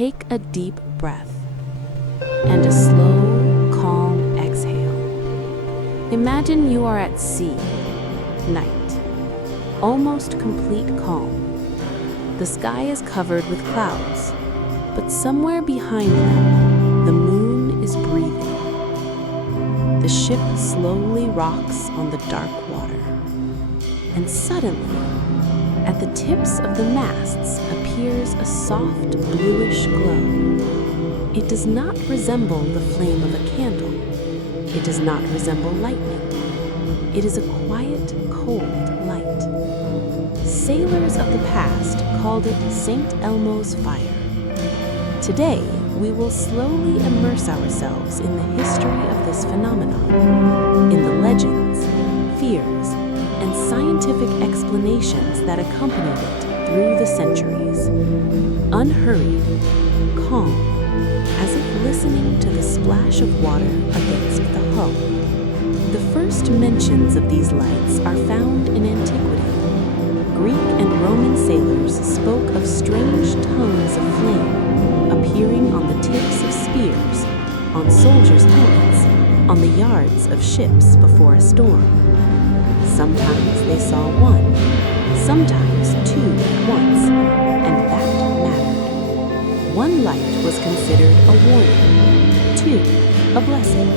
Take a deep breath and a slow, calm exhale. Imagine you are at sea, night, almost complete calm. The sky is covered with clouds, but somewhere behind them, the moon is breathing. The ship slowly rocks on the dark water, and suddenly, at the tips of the masts appears a soft bluish glow. It does not resemble the flame of a candle. It does not resemble lightning. It is a quiet, cold light. Sailors of the past called it St. Elmo's fire. Today, we will slowly immerse ourselves in the history of this phenomenon, in the legends, fears, and scientific explanations that accompanied it through the centuries. Unhurried, calm, as if listening to the splash of water against the hull. The first mentions of these lights are found in antiquity. Greek and Roman sailors spoke of strange tongues of flame appearing on the tips of spears, on soldiers' helmets, on the yards of ships before a storm. Sometimes they saw one, sometimes two at once, and that mattered. One light was considered a warning, two, a blessing.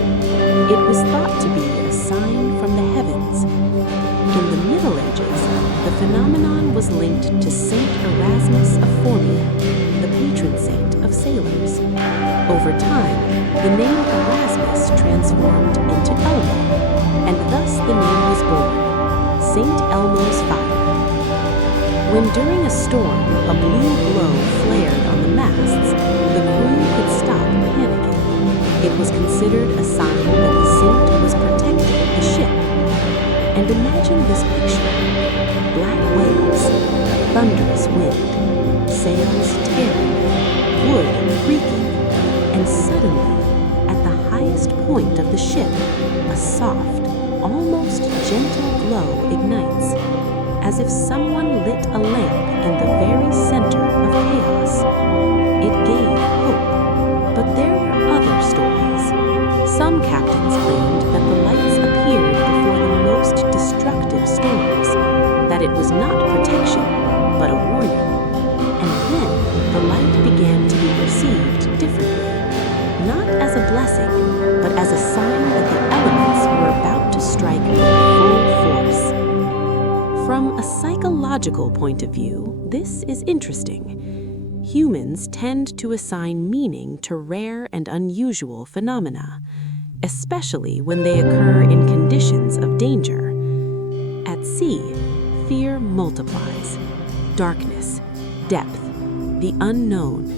It was thought to be a sign from the heavens. In the Middle Ages, the phenomenon was linked to Saint Erasmus of Formia, the patron saint of sailors. Over time, the name Erasmus transformed into Elmo, and thus the name was born, St. Elmo's fire. When during a storm, a blue glow flared on the masts, the crew could stop panicking. It was considered a sign that the saint was protecting the ship. And imagine this picture: black waves, thunderous wind, sails tearing, wood creaking, and suddenly, at the highest point of the ship, a soft, almost gentle glow ignites, as if someone lit a lamp in the very center of chaos. It gave hope, but there were other stories. Some captains claimed that the lights appeared before the most destructive storms, that it was not protection, but a warning. And then the light began to be perceived differently, not as a blessing, but as a sign that the elements were about to strike with full force. From a psychological point of view, this is interesting. Humans tend to assign meaning to rare and unusual phenomena, especially when they occur in conditions of danger. At sea, fear multiplies. Darkness, depth, the unknown,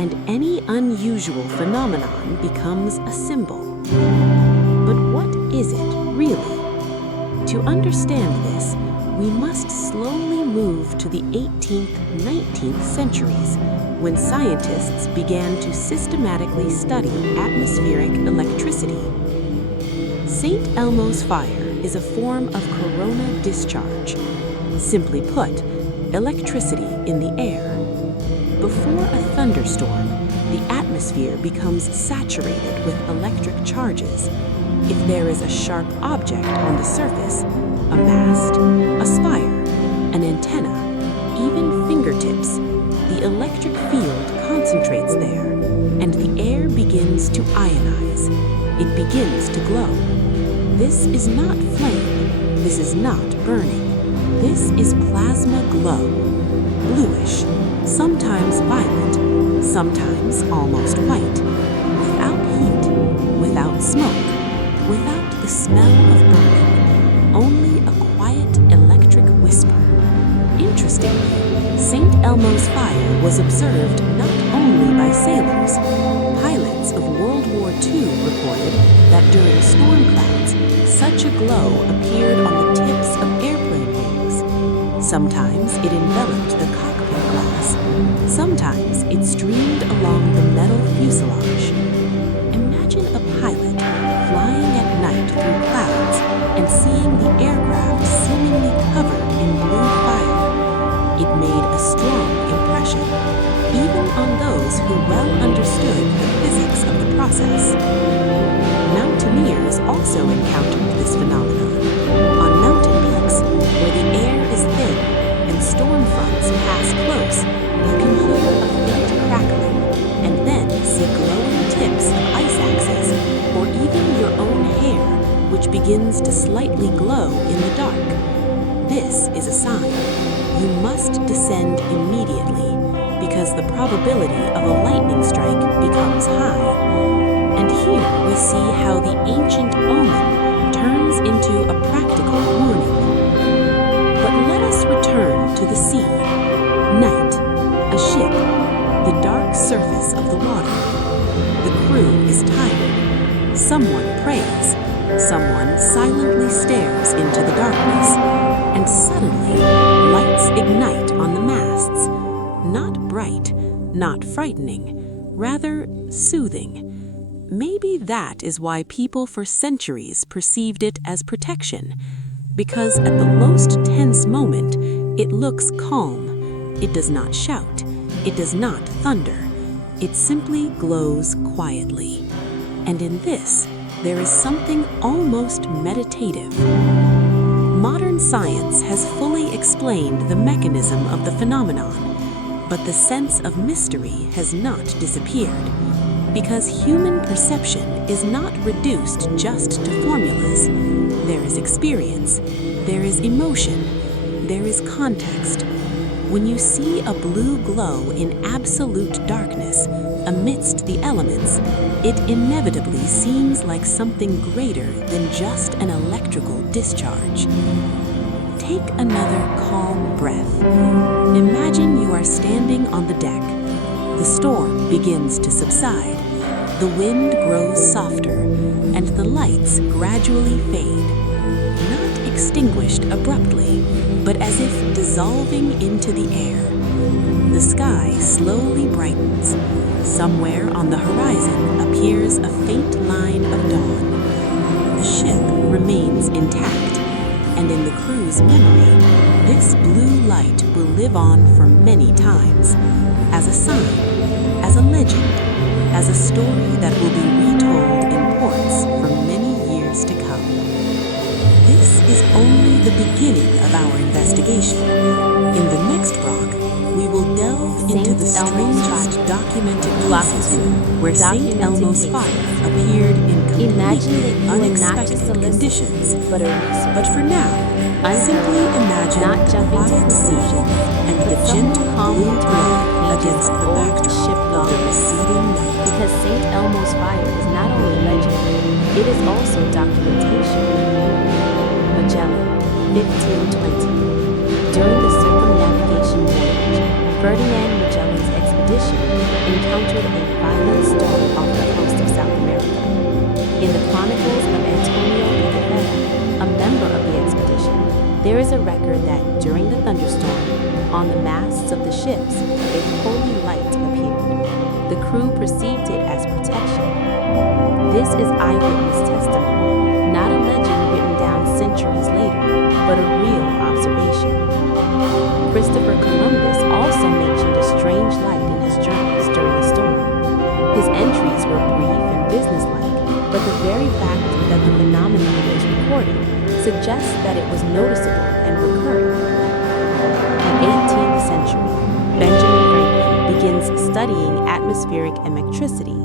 and any unusual phenomenon becomes a symbol. But what is it, really? To understand this, we must slowly move to the 18th, 19th centuries, when scientists began to systematically study atmospheric electricity. St. Elmo's fire is a form of corona discharge. Simply put, electricity in the air. Before a thunderstorm, the atmosphere becomes saturated with electric charges. If there is a sharp object on the surface, a mast, a spire, an antenna, even fingertips, the electric field concentrates there, and the air begins to ionize. It begins to glow. This is not flame. This is not burning. This is plasma glow. Bluish, sometimes violet, sometimes almost white, without heat, without smoke, without the smell of burning, only a quiet electric whisper. Interestingly, St. Elmo's fire was observed not only by sailors. Pilots of World War II reported that during storm clouds, such a glow appeared on the tips of airplane wings. Sometimes it enveloped the cockpit glass. Sometimes it streamed along the metal fuselage. Imagine a pilot flying at night through clouds and seeing the aircraft seemingly covered in blue fire. It made a strong impression, even on those who process. Mountaineers also encountered this phenomenon. On mountain peaks, where the air is thin and storm fronts pass close, you can hear a faint crackling and then see glowing tips of ice axes or even your own hair, which begins to slightly glow in the dark. This is a sign. You must descend immediately because the probability of a lightning strike becomes high. And here we see how the ancient omen turns into a practical warning. But let us return to the sea. Night, a ship, the dark surface of the water. The crew is tired. Someone prays. Someone silently stares into the darkness. And suddenly, lights ignite on the masts. Not bright, not frightening, rather soothing. Maybe that is why people for centuries perceived it as protection, because at the most tense moment, it looks calm. It does not shout. It does not thunder. It simply glows quietly. And in this, there is something almost meditative. Modern science has fully explained the mechanism of the phenomenon, but the sense of mystery has not disappeared. Because human perception is not reduced just to formulas. There is experience, there is emotion, there is context. When you see a blue glow in absolute darkness, amidst the elements, it inevitably seems like something greater than just an electrical discharge. Take another calm breath. Imagine you are standing on the deck. The storm begins to subside. The wind grows softer, and the lights gradually fade. Not extinguished abruptly, but as if dissolving into the air. The sky slowly brightens. Somewhere on the horizon appears a faint line of dawn. The ship remains intact, and in the crew's memory, this blue light will live on for many times, as a sign, as a legend, as a story that will be retold in ports for many years to come. This is only the beginning of our investigation. In the next block, we will delve into the strangest documented cases where St. Elmo's fire appeared in completely unexpected conditions. But for now, simply imagine the quiet sea and the gentle blue glow against the backdrop of the receding night. Because St. Elmo's fire is not only legend, it is also documentation. Magellan, 1520. During the circumnavigation voyage, Ferdinand Magellan's expedition encountered a violent storm off the coast of South America. In the chronicles of Antonio Picafetta, a member of the expedition, there is a record that during the thunderstorm, on the masts of the ships, a holy light appeared. The crew perceived it as protection. This is eyewitness testimony, not a legend written down centuries later, but a real observation. Christopher Columbus also mentioned a strange light in his journals during the storm. His entries were brief and businesslike, but the very fact that the phenomenon is recorded suggests that it was noticeable and recurring. In the 18th century, Benjamin Franklin begins studying atmospheric electricity.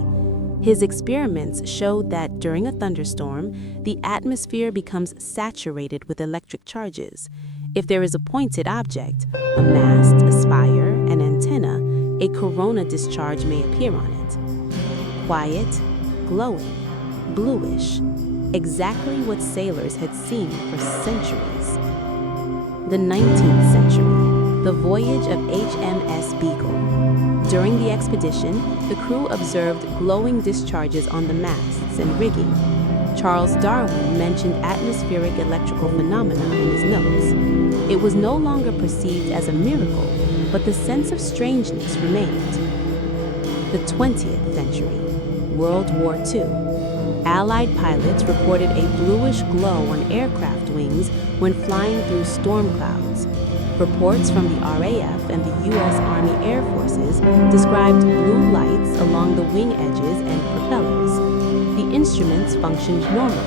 His experiments showed that during a thunderstorm, the atmosphere becomes saturated with electric charges. If there is a pointed object, a mast, a spire, an antenna, a corona discharge may appear on it. Quiet, glowing, bluish, exactly what sailors had seen for centuries. The 19th century, the voyage of HMS Beagle. During the expedition, the crew observed glowing discharges on the masts and rigging. Charles Darwin mentioned atmospheric electrical phenomena in his notes. It was no longer perceived as a miracle, but the sense of strangeness remained. The 20th century, World War II. Allied pilots reported a bluish glow on aircraft wings when flying through storm clouds. Reports from the RAF and the U.S. Army Air Forces described blue lights along the wing edges and propellers. Instruments functioned normally.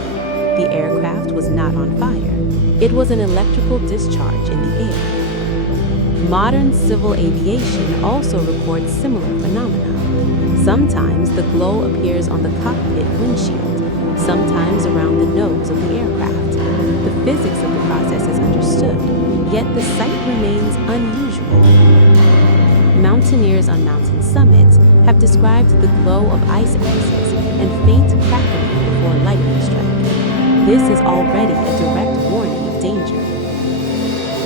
The aircraft was not on fire. It was an electrical discharge in the air. Modern civil aviation also records similar phenomena. Sometimes the glow appears on the cockpit windshield, sometimes around the nose of the aircraft. The physics of the process is understood, yet the sight remains unusual. Mountaineers on mountain summits have described the glow of ice axes and faint crackling before lightning strike. This is already a direct warning of danger.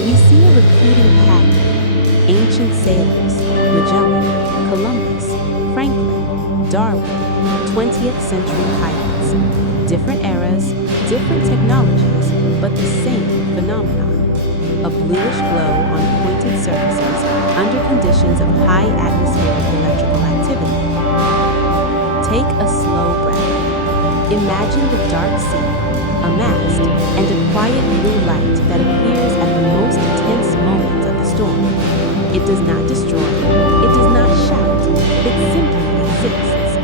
We see a repeating pattern. Ancient sailors, Magellan, Columbus, Franklin, Darwin, 20th century pilots. Different eras, different technologies, but the same phenomenon. A bluish glow on pointed surfaces under conditions of high atmospheric electrical activity. Take a slow breath. Imagine the dark sea, a mast, and a quiet blue light that appears at the most tense moments of the storm. It does not destroy, it does not shout, it simply exists.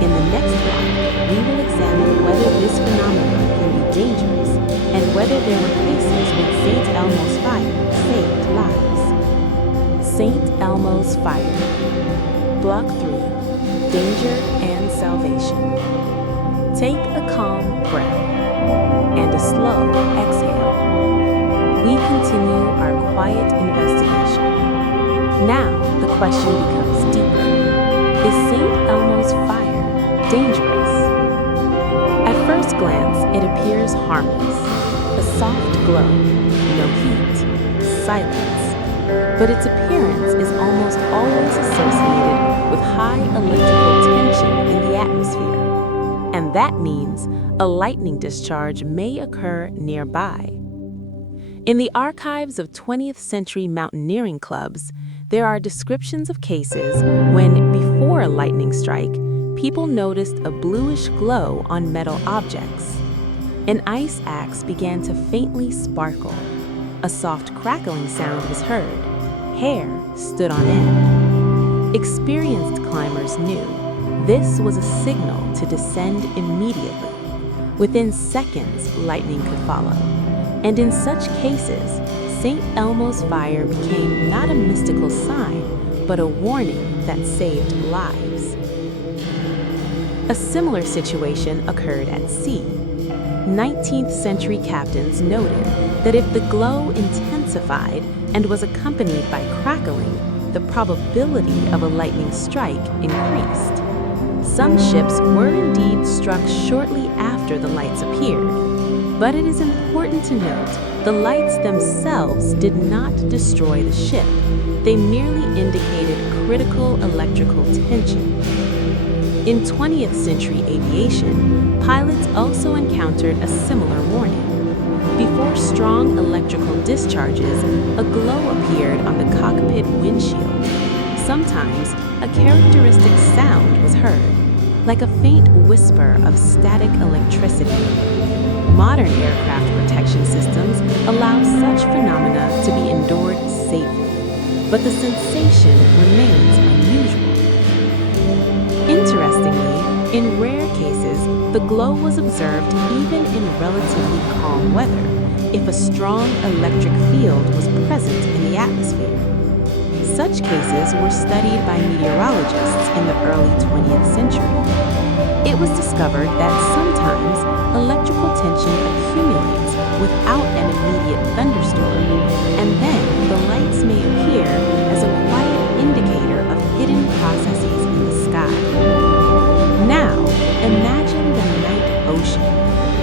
In the next block, we will examine whether this phenomenon can be dangerous and whether there were cases when St. Elmo's fire saved lives. St. Elmo's fire. Block 3. Danger and salvation. Take a calm breath and a slow exhale. We continue our quiet investigation. Now the question becomes deeper. Is St. Elmo's fire dangerous? At first glance, it appears harmless. A soft glow, no heat, silence. But its appearance is almost always associated with high electrical tension in the atmosphere. And that means a lightning discharge may occur nearby. In the archives of 20th century mountaineering clubs, there are descriptions of cases when, before a lightning strike, people noticed a bluish glow on metal objects. An ice axe began to faintly sparkle. A soft crackling sound was heard. Hair stood on end. Experienced climbers knew this was a signal to descend immediately. Within seconds, lightning could follow. And in such cases, St. Elmo's fire became not a mystical sign, but a warning that saved lives. A similar situation occurred at sea. 19th century captains noted that if the glow intensified and was accompanied by crackling, the probability of a lightning strike increased. Some ships were indeed struck shortly after the lights appeared. But it is important to note, the lights themselves did not destroy the ship. They merely indicated critical electrical tension. In 20th century aviation, pilots also encountered a similar warning. Before strong electrical discharges, a glow appeared on the cockpit windshield. Sometimes, a characteristic sound was heard, like a faint whisper of static electricity. Modern aircraft protection systems allow such phenomena to be endured safely, but the sensation remains unusual. Interestingly, in rare cases, the glow was observed even in relatively calm weather, if a strong electric field was present in the atmosphere. Such cases were studied by meteorologists in the early 20th century. It was discovered that sometimes electrical tension accumulates without an immediate thunderstorm, and then the lights may appear as a quiet indicator of hidden processes in the sky. Now, imagine the night ocean.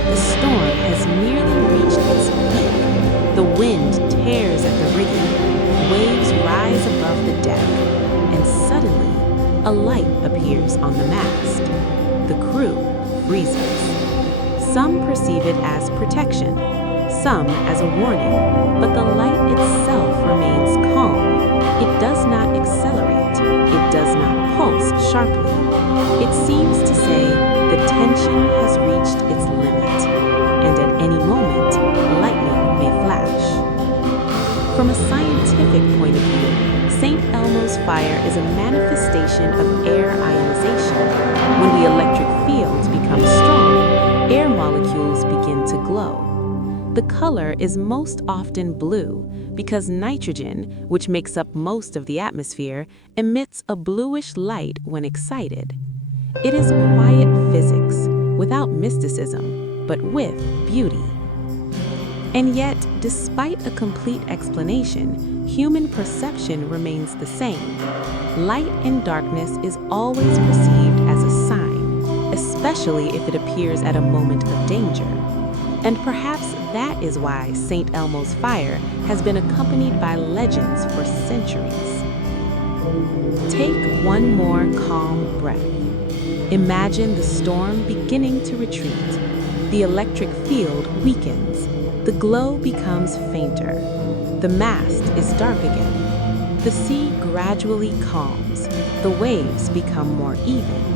The storm has nearly reached its peak. The wind tears at the rigging, waves rise above the deck, and suddenly, a light appears on the mast. The crew freezes. Some perceive it as protection, some as a warning, but the light itself remains calm. It does not accelerate, it does not pulse sharply. It seems to say the tension has reached its limit, and at any moment, lightning may flash. From a scientific point of view, St. Elmo's fire is a manifestation of air ionization. When the electric field becomes strong, The color is most often blue because nitrogen, which makes up most of the atmosphere, emits a bluish light when excited. It is quiet physics, without mysticism, but with beauty. And yet, despite a complete explanation, human perception remains the same. Light in darkness is always perceived as a sign, especially if it appears at a moment of danger. And perhaps that is why St. Elmo's fire has been accompanied by legends for centuries. Take one more calm breath. Imagine the storm beginning to retreat. The electric field weakens. The glow becomes fainter. The mast is dark again. The sea gradually calms. The waves become more even.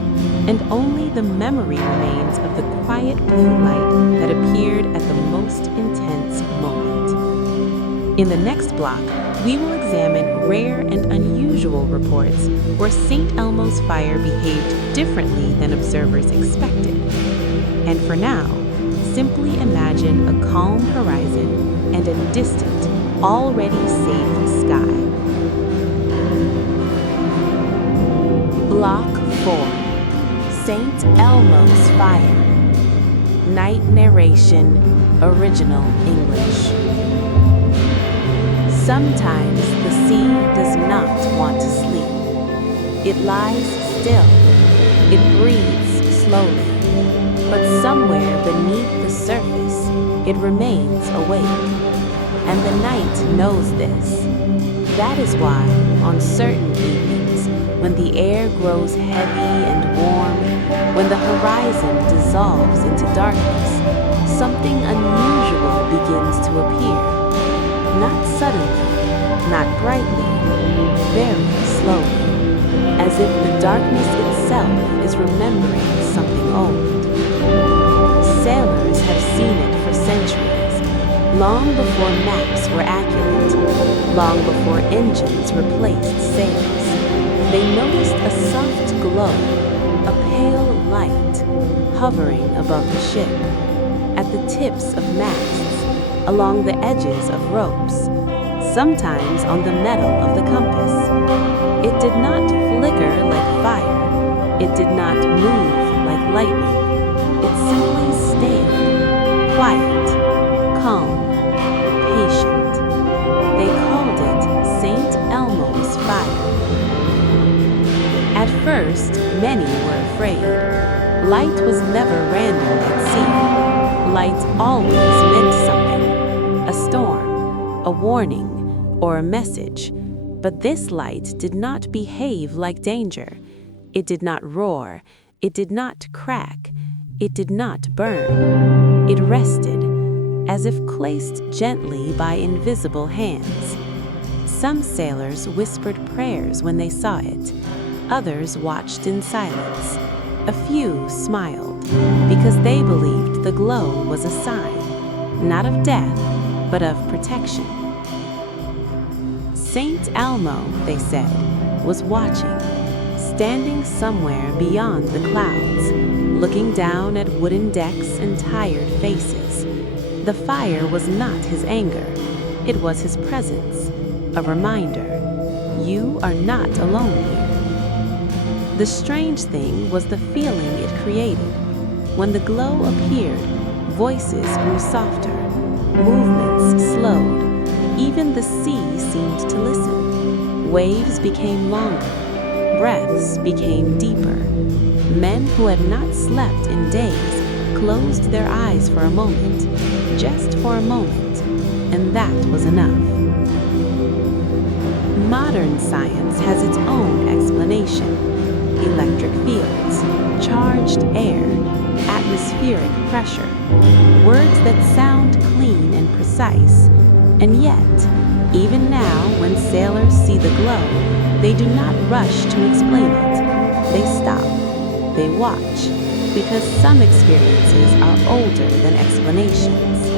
And only the memory remains of the quiet blue light that appeared at the most intense moment. In the next block, we will examine rare and unusual reports where St. Elmo's fire behaved differently than observers expected. And for now, simply imagine a calm horizon and a distant, already safe sky. Block 4. St. Elmo's Fire. Night narration, original English. Sometimes the sea does not want to sleep. It lies still. It breathes slowly. But somewhere beneath the surface, it remains awake. And the night knows this. That is why, on certain evenings, when the air grows heavy and warm, when the horizon dissolves into darkness, something unusual begins to appear. Not suddenly, not brightly, very slowly, as if the darkness itself is remembering something old. Sailors have seen it for centuries, long before maps were accurate, long before engines replaced sails. They noticed a soft glow, a pale light, hovering above the ship, at the tips of masts, along the edges of ropes, sometimes on the metal of the compass. It did not flicker like fire. It did not move like lightning. It simply stayed, quiet, calm, patient. They called it St. Elmo's fire. At first, many were afraid. Light was never random at sea. Light always meant something. A storm, a warning, or a message. But this light did not behave like danger. It did not roar. It did not crack. It did not burn. It rested, as if placed gently by invisible hands. Some sailors whispered prayers when they saw it. Others watched in silence. A few smiled, because they believed the glow was a sign, not of death, but of protection. St. Elmo, they said, was watching, standing somewhere beyond the clouds, looking down at wooden decks and tired faces. The fire was not his anger. It was his presence, a reminder. You are not alone here. The strange thing was the feeling it created. When the glow appeared, voices grew softer, movements slowed. Even the sea seemed to listen. Waves became longer. Breaths became deeper. Men who had not slept in days closed their eyes for a moment, just for a moment, and that was enough. Modern science has its own explanation. Electric fields, charged air, atmospheric pressure, words that sound clean and precise. And yet, even now when sailors see the glow, they do not rush to explain it. They stop, they watch, because some experiences are older than explanations.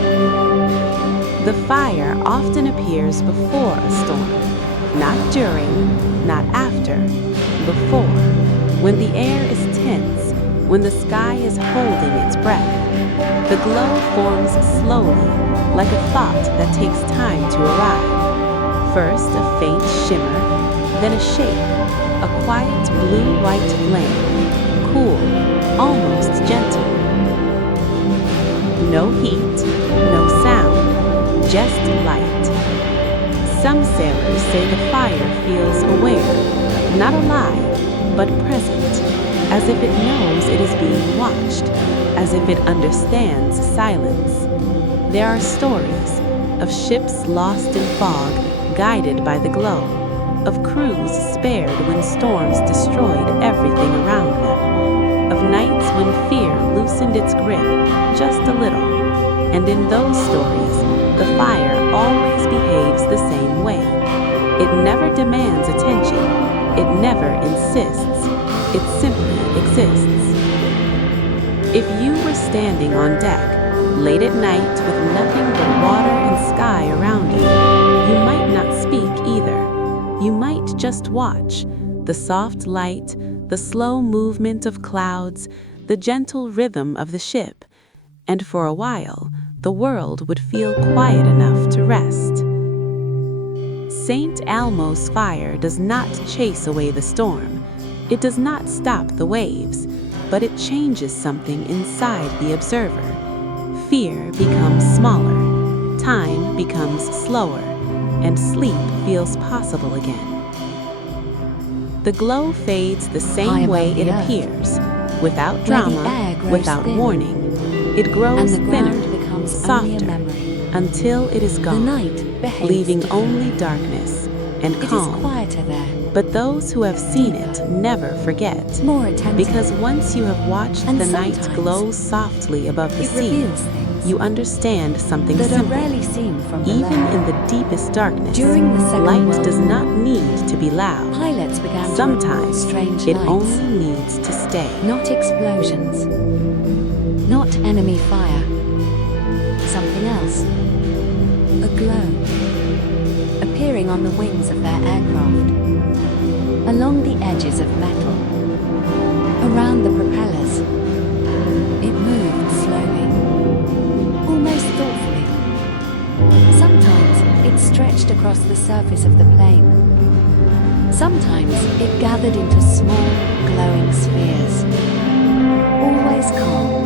The fire often appears before a storm, not during, not after, before. When the air is tense, when the sky is holding its breath, the glow forms slowly, like a thought that takes time to arrive. First a faint shimmer, then a shape, a quiet blue-white flame, cool, almost gentle. No heat, no sound, just light. Some sailors say the fire feels aware, not alive, but present, as if it knows it is being watched, as if it understands silence. There are stories of ships lost in fog, guided by the glow, of crews spared when storms destroyed everything around them, of nights when fear loosened its grip just a little. And in those stories, the fire always behaves the same way. It never demands attention. It never insists. It simply exists. If you were standing on deck, late at night with nothing but water and sky around you, you might not speak either. You might just watch the soft light, the slow movement of clouds, the gentle rhythm of the ship, and for a while, the world would feel quiet enough to rest. Saint Elmo's fire does not chase away the storm. It does not stop the waves, but it changes something inside the observer. Fear becomes smaller, time becomes slower, and sleep feels possible again. The glow fades the same way it appears, without drama, without warning. It grows thinner, softer, until it is gone, leaving only darkness and calm. It is quieter there. But those who have seen it never forget, More attentive. because once you have watched And the night sometimes glow softly above the it sea, reveals things you understand something that are simple. rarely seen from below. Even in the deepest darkness, During the Second light World does War, not need to be loud. pilots began to report Sometimes strange it lights. only needs to stay. Not explosions, not enemy fire, something else. A glow, appearing on the wings of their aircraft, along the edges of metal, around the propellers. It moved slowly, almost thoughtfully. Sometimes it stretched across the surface of the plane. Sometimes it gathered into small, glowing spheres. Always calm,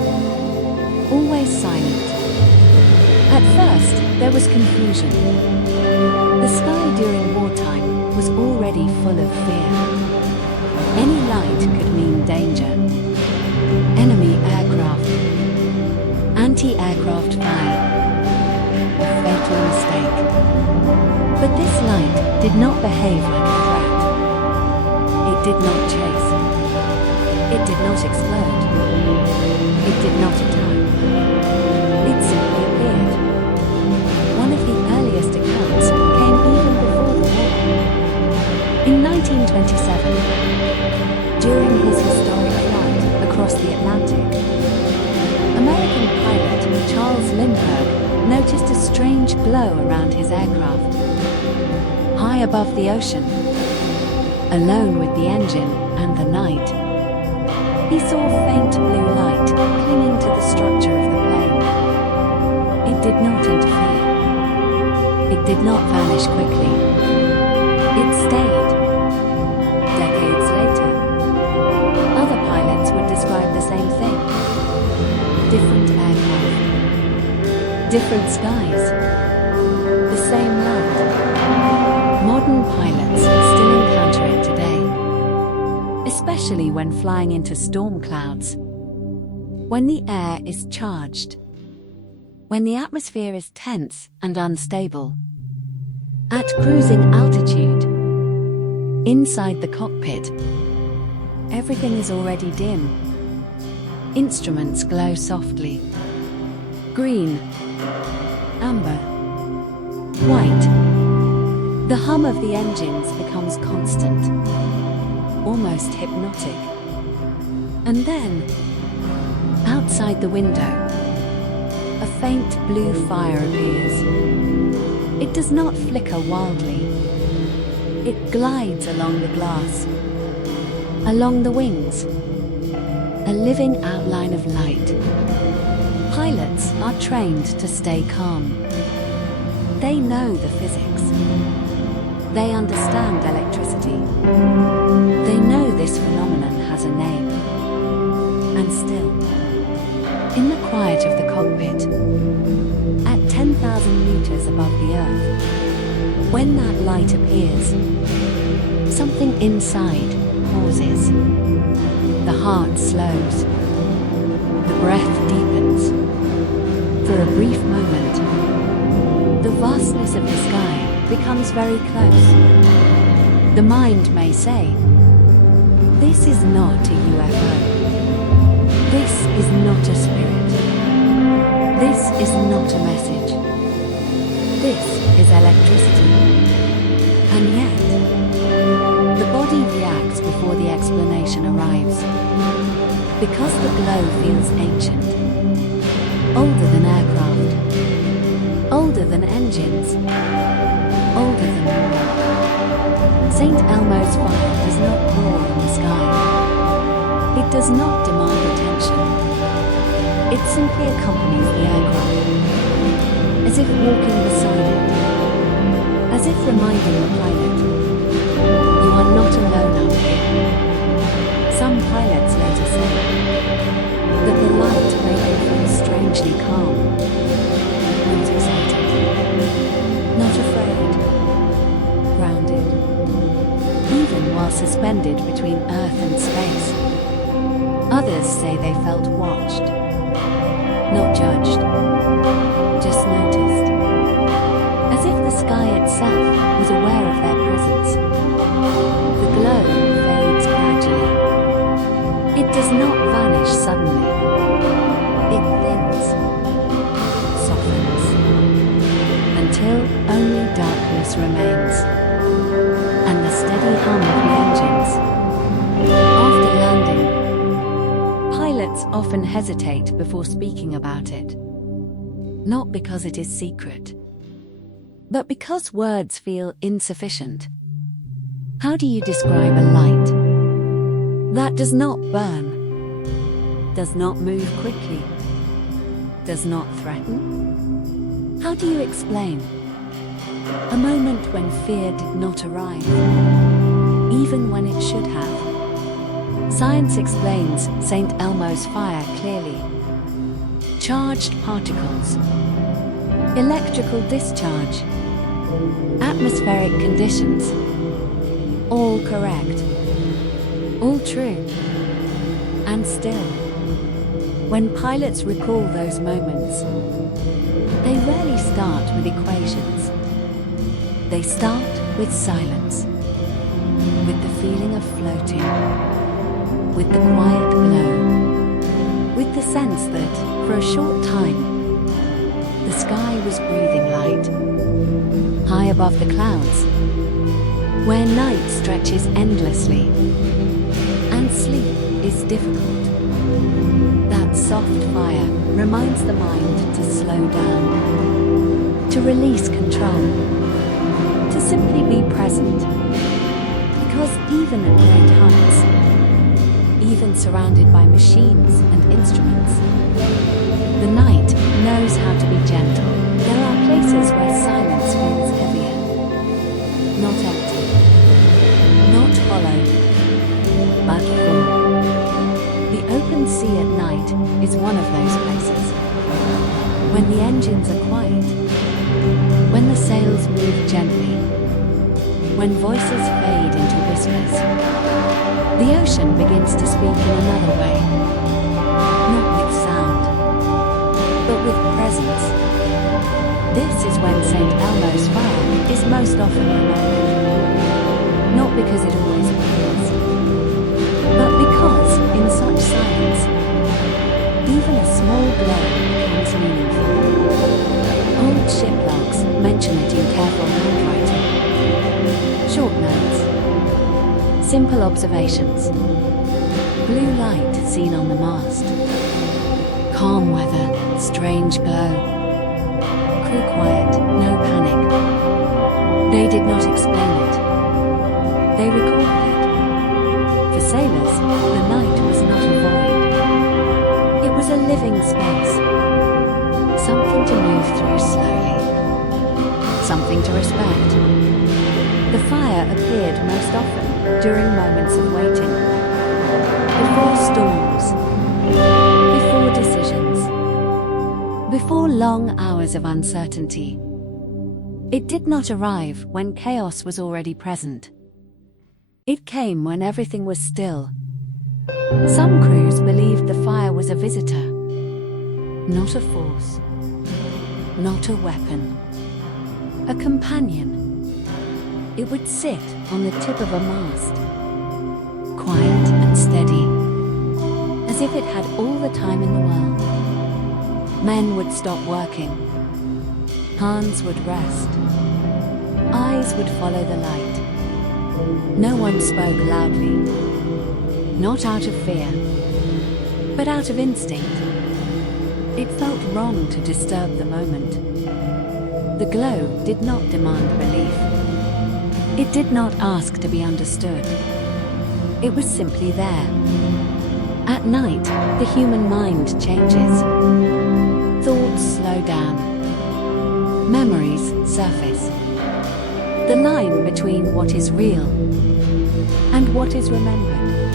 always silent. At first, there was confusion. The sky during wartime was already full of fear. Any light could mean danger. Enemy aircraft, anti-aircraft fire, a fatal mistake. But this light did not behave like a threat. It did not chase. It did not explode. It did not attack. It simply appeared. One of the earliest accounts came even before the war. In 1927, during his historic flight across the Atlantic, American pilot Charles Lindbergh noticed a strange glow around his aircraft. High above the ocean, alone with the engine and the night, he saw faint blue light clinging to the structure of the plane. It did not interfere. It did not vanish quickly. It stayed. Decades later, other pilots would describe the same thing. Different aircraft, different skies, the same light. Modern pilots still encounter it today, especially when flying into storm clouds, when the air is charged, when the atmosphere is tense and unstable. At cruising altitude, inside the cockpit, everything is already dim. Instruments glow softly. Green, amber, white. The hum of the engines becomes constant, almost hypnotic. And then, outside the window, a faint blue fire appears. It does not flicker wildly. It glides along the glass, along the wings, a living outline of light. Pilots are trained to stay calm. They know the physics. They understand electricity. They know this phenomenon has a name. And still, in the quiet of the cockpit, at 10,000 meters above the Earth, when that light appears, something inside pauses. The heart slows. The breath deepens. For a brief moment, the vastness of the sky becomes very close. The mind may say, this is not a UFO. This is not a spirit. This is not a message. This is electricity. And yet, the body reacts before the explanation arrives. Because the glow feels ancient, older than aircraft, older than engines, older than war. St. Elmo's fire does not roar in the sky. It does not demand attention. It simply accompanies the aircraft, as if walking beside it, as if reminding the pilot, you are not alone out here. Some pilots later say that the light made them feel strangely calm, not excited, not afraid, grounded, even while suspended between Earth and space. Others say they felt watched, not judged, just noticed, as if the sky itself was aware of their presence. The glow fades gradually. It does not vanish suddenly. It thins, softens, until only darkness remains, and the steady hum of the engines. After landing, pilots often hesitate before speaking about it, not because it is secret, but because words feel insufficient. How do you describe a light that does not burn, does not move quickly, does not threaten? How do you explain a moment when fear did not arrive, even when it should have? Science explains St. Elmo's fire clearly. Charged particles, electrical discharge, atmospheric conditions, all correct. All true. And still, when pilots recall those moments, they rarely start with equations. They start with silence, with the feeling of floating, with the quiet glow, with the sense that, for a short time, the sky was breathing light, high above the clouds, where night stretches endlessly, and sleep is difficult. That soft fire reminds the mind to slow down, to release control, to simply be present. Because even at great heights, even surrounded by machines and instruments, the night knows how to be gentle. There are places where silence feels heavier, not empty, not hollow, but full. The open sea at night is one of those places. When the engines are quiet, when the sails move gently, when voices fade into whispers, the ocean begins to speak in another way. Not with sound, but with presence. This is when St. Elmo's fire is most often remembered. Not because it always appears, but because, in such silence, even a small glow becomes meaningful. Old shiplogs mention it in careful handwriting. Short notes. Simple observations. Blue light seen on the mast. Calm weather, strange glow. Crew quiet, no panic. They did not explain it. They recorded it. For sailors, the night was not a void. It was a living space. through slowly. Something to respect. The fire appeared most often during moments of waiting. Before storms. Before decisions. Before long hours of uncertainty. It did not arrive when chaos was already present. It came when everything was still. Some crews believed the fire was a visitor, not a force, not a weapon, a companion. It would sit on the tip of a mast, quiet and steady, as if it had all the time in the world. Men would stop working, hands would rest, eyes would follow the light. No one spoke loudly, not out of fear, but out of instinct. It felt wrong to disturb the moment. The glow did not demand belief. It did not ask to be understood. It was simply there. At night, the human mind changes. Thoughts slow down. Memories surface. The line between what is real and what is remembered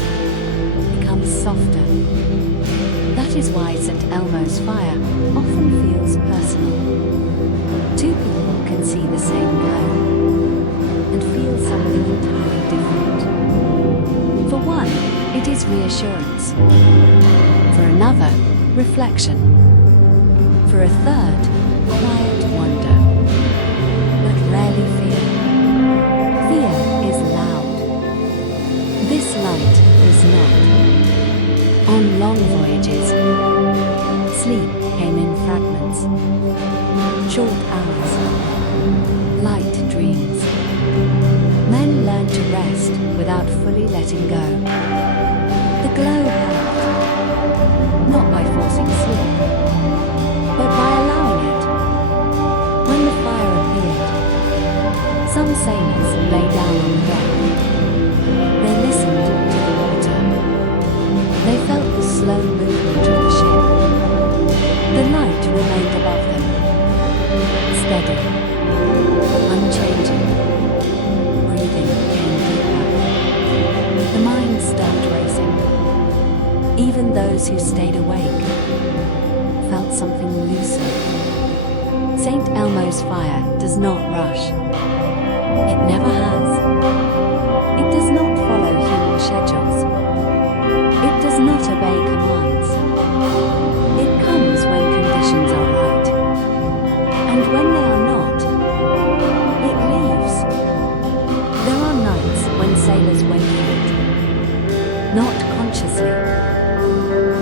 becomes softer. That is why St. Elmo's fire often feels personal. Two people can see the same glow and feel something entirely different. For one, it is reassurance. For another, reflection. For a third, quiet wonder. But rarely fear. Fear is loud. This light is not. On long voyages, sleep came in fragments. Short hours. Light dreams. Men learned to rest without fully letting go. The glow helped. Not by forcing sleep, but by allowing it. When the fire appeared, some sailors lay down on the deck. They listened to the water. They felt the slow movement of the ship. The light remained above them, steady, unchanging. Breathing became deeper. The mind stopped racing. Even those who stayed awake felt something looser. St. Elmo's fire does not rush. It never has. It does not follow human schedules. It does not obey commands. It comes when conditions are right. And when they are not, it leaves. There are nights when sailors wait for it. Not consciously,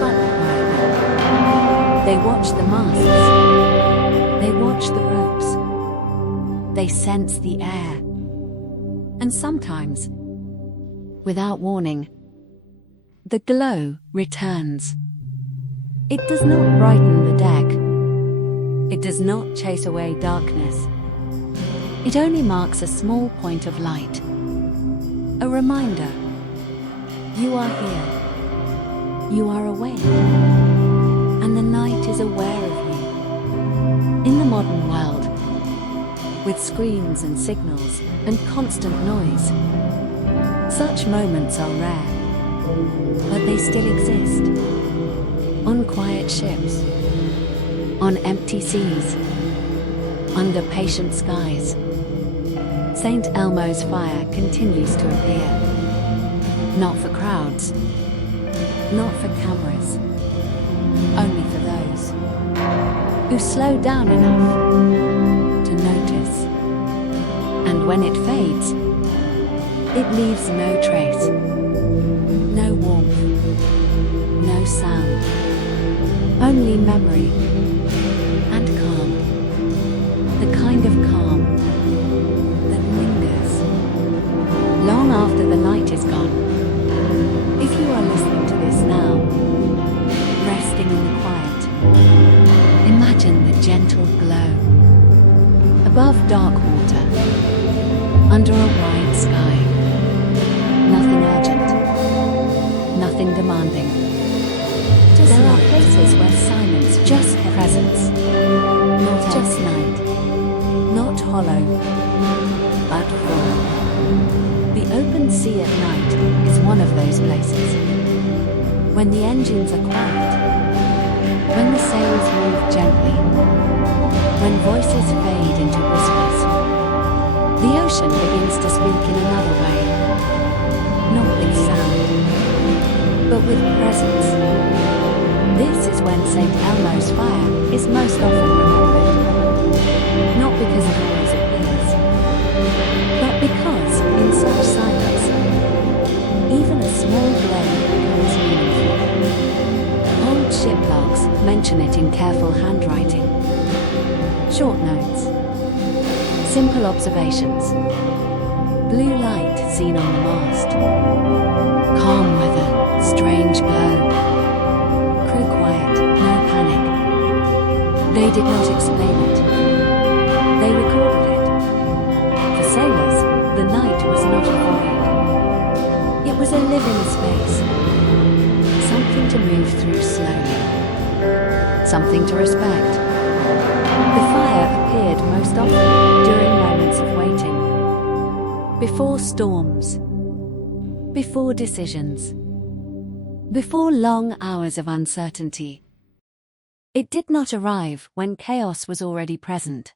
but quietly. They watch the masts. They watch the ropes. They sense the air. And sometimes, without warning, the glow returns. It does not brighten the deck. It does not chase away darkness. It only marks a small point of light. A reminder. You are here. You are awake. And the night is aware of you. In the modern world, with screens and signals and constant noise, such moments are rare. But they still exist. On quiet ships, on empty seas, under patient skies, St. Elmo's fire continues to appear. Not for crowds, not for cameras, only for those who slow down enough to notice. And when it fades, it leaves no trace, no warmth, no sound, only memory and calm. The kind of calm that lingers long after the night is gone. If you are listening to this now, resting in the quiet, imagine the gentle glow above dark water, under a wide sky. Nothing urgent, nothing demanding. There are places where silence, just presence, not just hollow, but full. The open sea at night is one of those places. When the engines are quiet, when the sails move gently, when voices fade into whispers, the ocean begins to speak in another way. Not with sound, but with presence. This is when St. Elmo's fire is most often remembered. Not because it always appears, but because, in such silence, even a small glow becomes meaningful. Old ship logs mention it in careful handwriting. Short notes. Simple observations. Blue light seen on the mast. Calm weather, strange glow. Crew quiet, no panic. They did not explain it. They recorded it. For sailors, the night was not a void. It was a living space. Something to move through slowly. Something to respect. The fire appeared most often during moments of waiting. Before storms. Before decisions. Before long hours of uncertainty. It did not arrive when chaos was already present.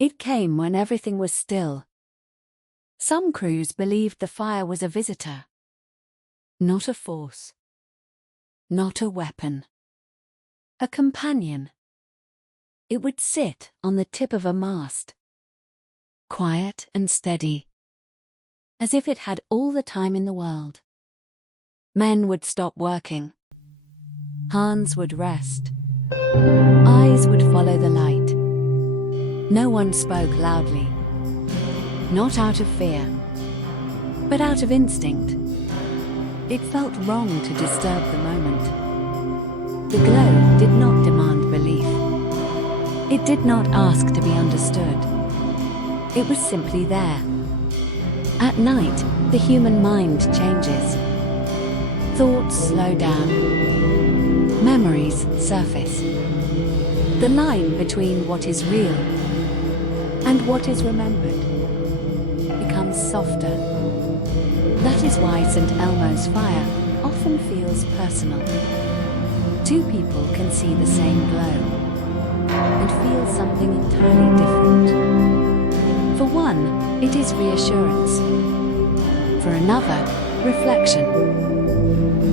It came when everything was still. Some crews believed the fire was a visitor. Not a force. Not a weapon. A companion. It would sit on the tip of a mast. Quiet and steady. As if it had all the time in the world. Men would stop working. Hands would rest. Eyes would follow the light. No one spoke loudly. Not out of fear, but out of instinct. It felt wrong to disturb the moment. The glow did not demand belief. It did not ask to be understood. It was simply there. At night, the human mind changes. Thoughts slow down. Memories surface. The line between what is real and what is remembered becomes softer. That is why St. Elmo's fire often feels personal. Two people can see the same glow and feel something entirely different. For one, it is reassurance. For another, reflection.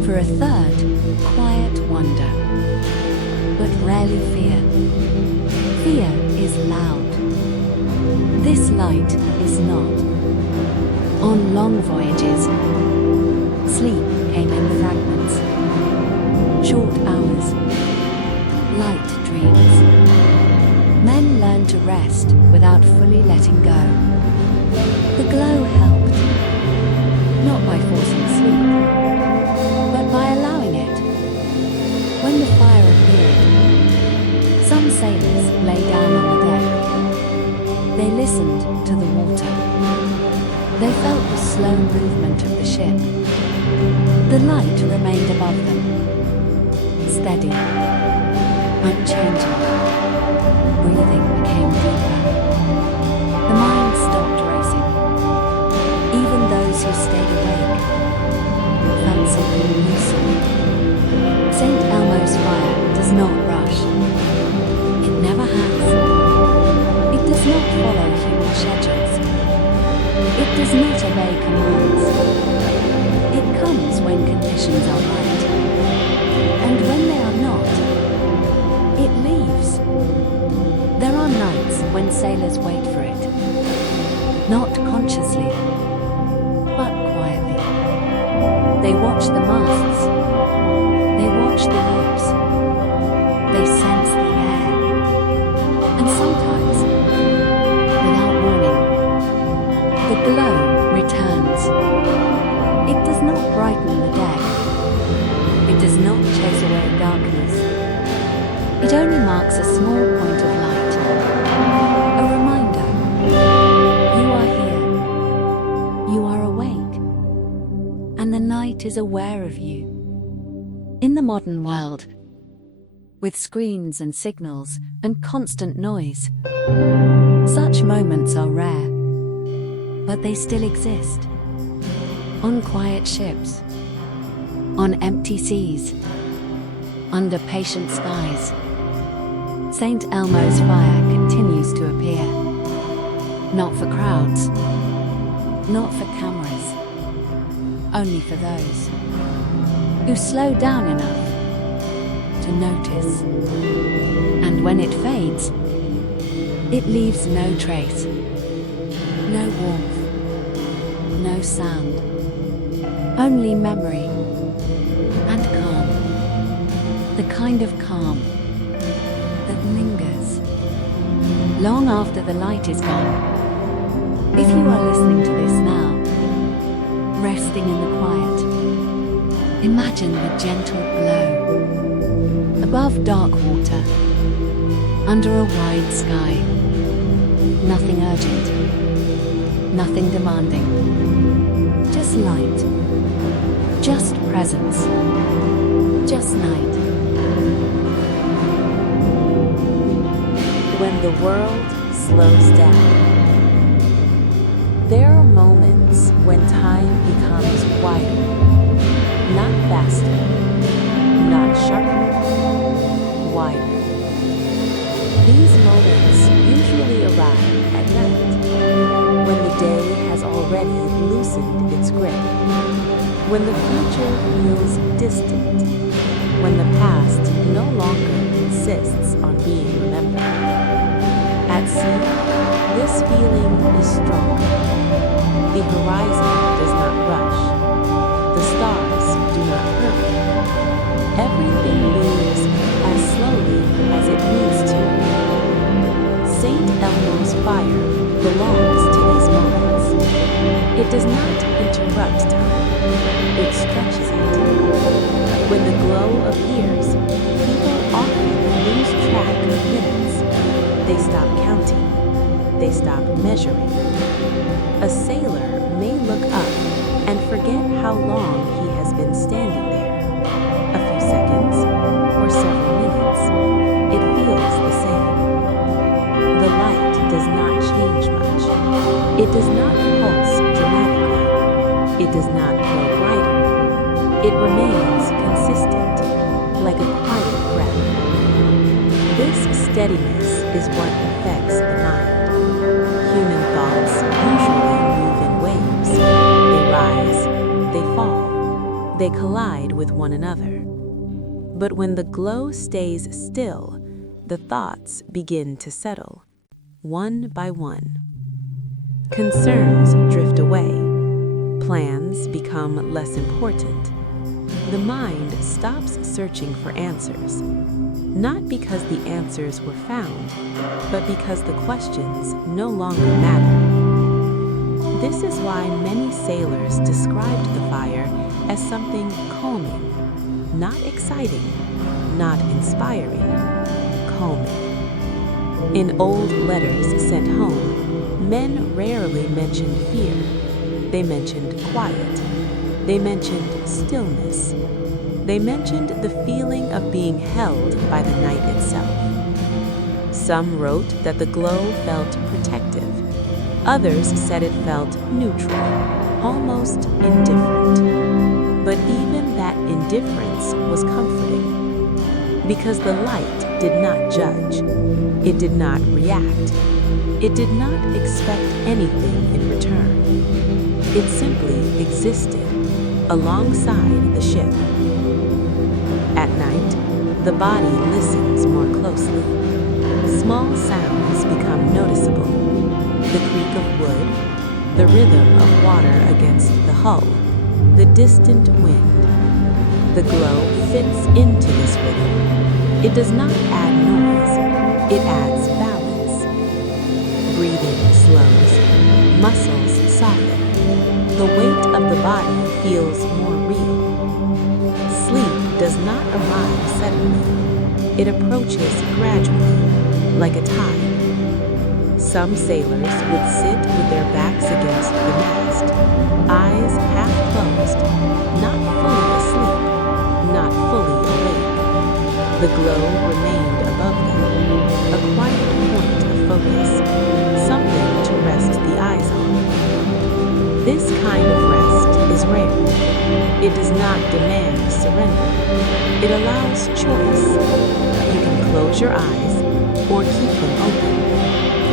For a third, quiet wonder. But rarely fear. Fear is loud. This light is not. On long voyages, sleep came in fragments. Short hours. Light dreams. Men learned to rest without fully letting go. The glow helped. Not by forcing sleep, but by allowing it. When the fire appeared, some sailors lay down on the deck. They listened to the water. They felt the slow movement of the ship. The light remained above them. Steady, unchanging. Breathing became deeper. The mind stopped racing. Even those who stayed awake felt something loosen. St. Elmo's fire does not rush. It never has. It does not follow human schedules. It does not obey commands. It comes when conditions are right. And when they are not, it leaves. There are nights when sailors wait for it. Not consciously, but quietly. They watch the masts. They watch the ropes. They sense the air. And sometimes, without warning, the glow returns. It does not brighten the deck. It does not chase away darkness. It only marks a small point of light. A reminder. You are here. You are awake. And the night is aware of you. In the modern world, with screens and signals and constant noise, Such moments are rare, but they still exist. On quiet ships, on empty seas, under patient skies, St. Elmo's fire continues to appear. Not for crowds, not for cameras, only for those who slow down enough to notice. And when it fades, it leaves no trace, no warmth, no sound, only memory and calm. The kind of calm that lingers long after the light is gone. If you are listening to this now, resting in the quiet, imagine the gentle glow above dark water, under a wide sky. Nothing urgent, nothing demanding, just light, just presence, just night. When the world slows down, there are moments when time becomes wider, not faster, not sharper, wider. These moments usually arrive at night, when the day has already loosened its grip, when the future feels distant, when the past no longer insists on being remembered. At sea, this feeling is stronger. The horizon does not rush. The stars do not hurry. Everything moves as slowly as it needs to. St. Elmo's fire belongs to these moments. It does not interrupt time. It stretches it. When the glow appears, people often lose track of minutes. They stop counting. They stop measuring. A sailor may look up and forget how long he has been standing there. A few seconds or several minutes. It feels the same. The light does not change much. It does not pulse dramatically. It does not grow brighter. It remains consistent, like a quiet breath. This steadiness is what affects the mind. Human thoughts usually move in waves. They rise, they fall, they collide with one another. But when the glow stays still, the thoughts begin to settle, one by one. Concerns drift away. Plans become less important. The mind stops searching for answers. Not because the answers were found, but because the questions no longer matter. This is why many sailors described the fire as something calming, not exciting, not inspiring, calming. In old letters sent home, men rarely mentioned fear. They mentioned quiet. They mentioned stillness. They mentioned the feeling of being held by the night itself. Some wrote that the glow felt protective. Others said it felt neutral, almost indifferent. But even that indifference was comforting, because the light did not judge. It did not react. It did not expect anything in return. It simply existed alongside the ship. At night, the body listens more closely. Small sounds become noticeable. The creak of wood, the rhythm of water against the hull, the distant wind. The glow fits into this rhythm. It does not add noise, it adds balance. Breathing slows, muscles soften. The weight of the body feels more real. Sleep does not arrive suddenly. It approaches gradually, like a tide. Some sailors would sit with their backs against the mast, eyes half closed, not fully asleep, not fully awake. The glow remained above them, a quiet point of focus, something to rest the eyes on. This kind of rest is rare. It does not demand surrender. It allows choice. You can close your eyes or keep them open.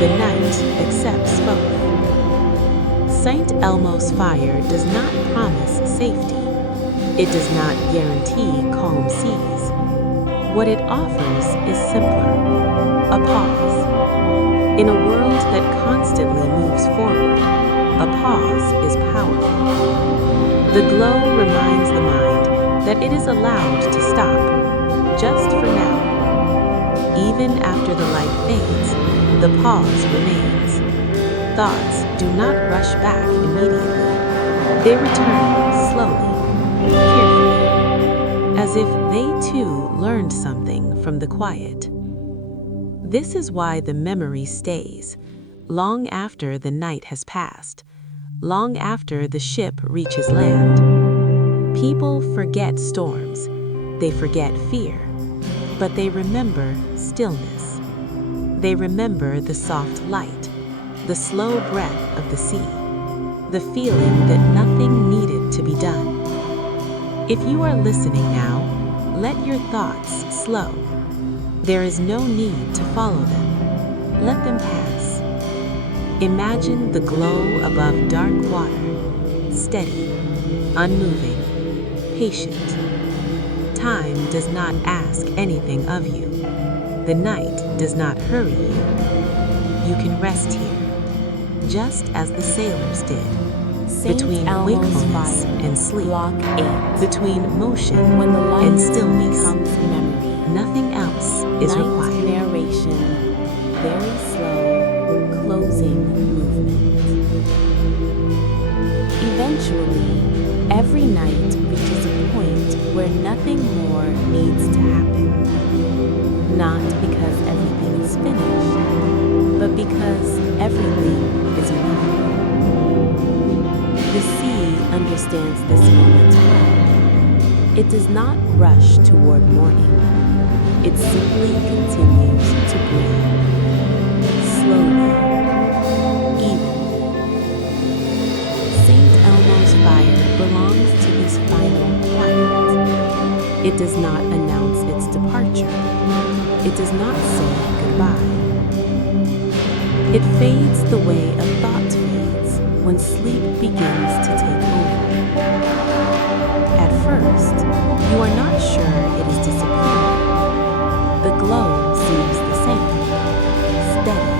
The night accepts both. Saint Elmo's fire does not promise safety. It does not guarantee calm seas. What it offers is simpler, a pause. In a world that constantly moves forward, a pause is powerful. The glow reminds the mind that it is allowed to stop, just for now. Even after the light fades, the pause remains. Thoughts do not rush back immediately. They return slowly, carefully, as if they too learned something from the quiet. This is why the memory stays, long after the night has passed, long after the ship reaches land. People forget storms, they forget fear, but they remember stillness. They remember the soft light, the slow breath of the sea, the feeling that nothing needed to be done. If you are listening now, let your thoughts slow. There is no need to follow them. Let them pass. Imagine the glow above dark water, steady, unmoving, patient. Time does not ask anything of you. The night does not hurry you. You can rest here, just as the sailors did, between Elmo's wakefulness fire, and sleep, Block 8. between motion When the light and stillness. becomes memory, Nothing else is night required. narration, very slow, closing movement. Eventually, every night reaches a point where nothing more needs to happen. Not because everything is finished, but because everything is enough. The sea understands this moment well. It does not rush toward morning. It simply continues to breathe, slowly, evenly. Saint Elmo's fire belongs to this final quiet. It does not announce its departure. It does not say goodbye. It fades the way a thought fades when sleep begins to take over. At first, you are not sure it is disappearing. The glow seems the same, steady,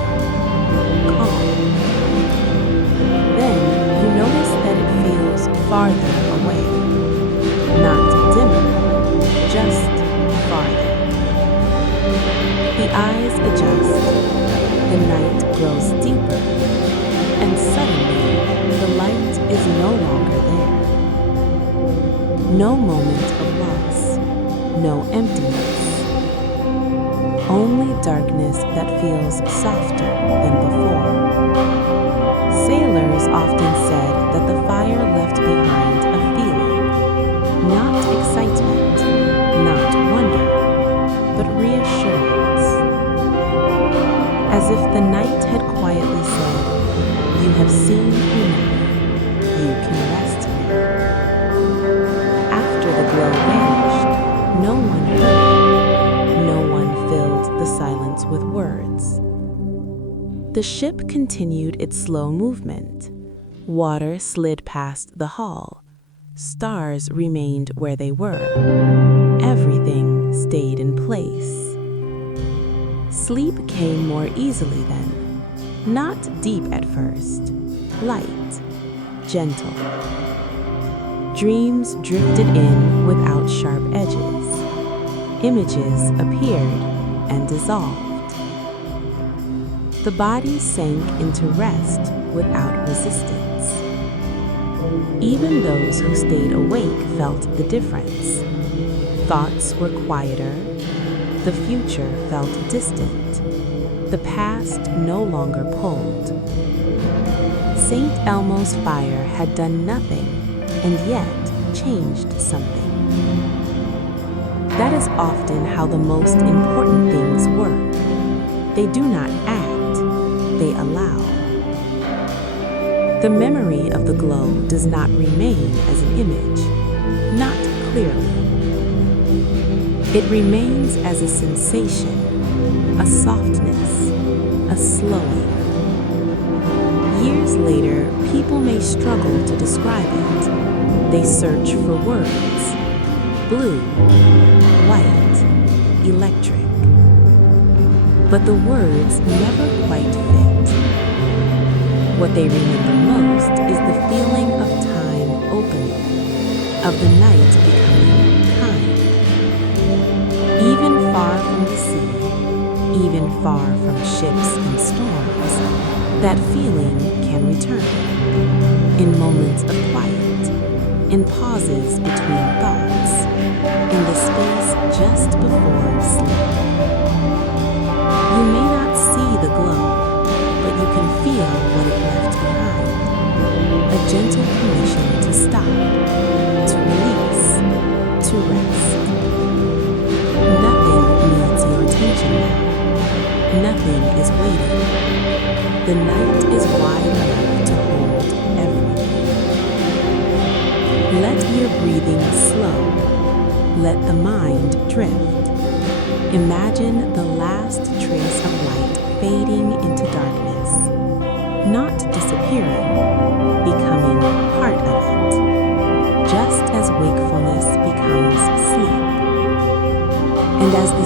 calm. Then you notice that it feels farther away. Not dimmer, just farther. The eyes adjust, the night grows deeper, and suddenly the light is no longer there. No moment of loss, no emptiness. Only darkness that feels softer than before. Sailors often said that the fire left behind a feeling, not excitement, not wonder, but reassurance. As if the night had quietly said, "You have seen enough, you can rest now." After the glow vanished, no one heard, no one filled the silence with words. The ship continued its slow movement. Water slid past the hull. Stars remained where they were. Everything stayed in place. Sleep came more easily then. Not deep at first, light, gentle. Dreams drifted in without sharp edges. Images appeared and dissolved. The body sank into rest without resistance. Even those who stayed awake felt the difference. Thoughts were quieter. The future felt distant. The past no longer pulled. Saint Elmo's fire had done nothing and yet changed something. That is often how the most important things work. They do not act, they allow. The memory of the glow does not remain as an image, not clearly. It remains as a sensation, a softness, a slowing. Years later, people may struggle to describe it. They search for words: blue, white, electric. But the words never quite fit. What they remember most is the feeling of time opening, of the night becoming kind. Even far from the sea, even far from ships and storms, that feeling can return. In moments of quiet, in pauses between thoughts, in the space just before sleep. You may not see the glow, but you can feel what it left behind. A gentle permission to stop, to release, to rest. Nothing needs your attention now. Nothing is waiting. The night is wide enough to hold everything. Let your breathing slow. Let the mind drift. Imagine the last trace of light fading into darkness, not disappearing, becoming part of it, just as wakefulness becomes sleep. And as the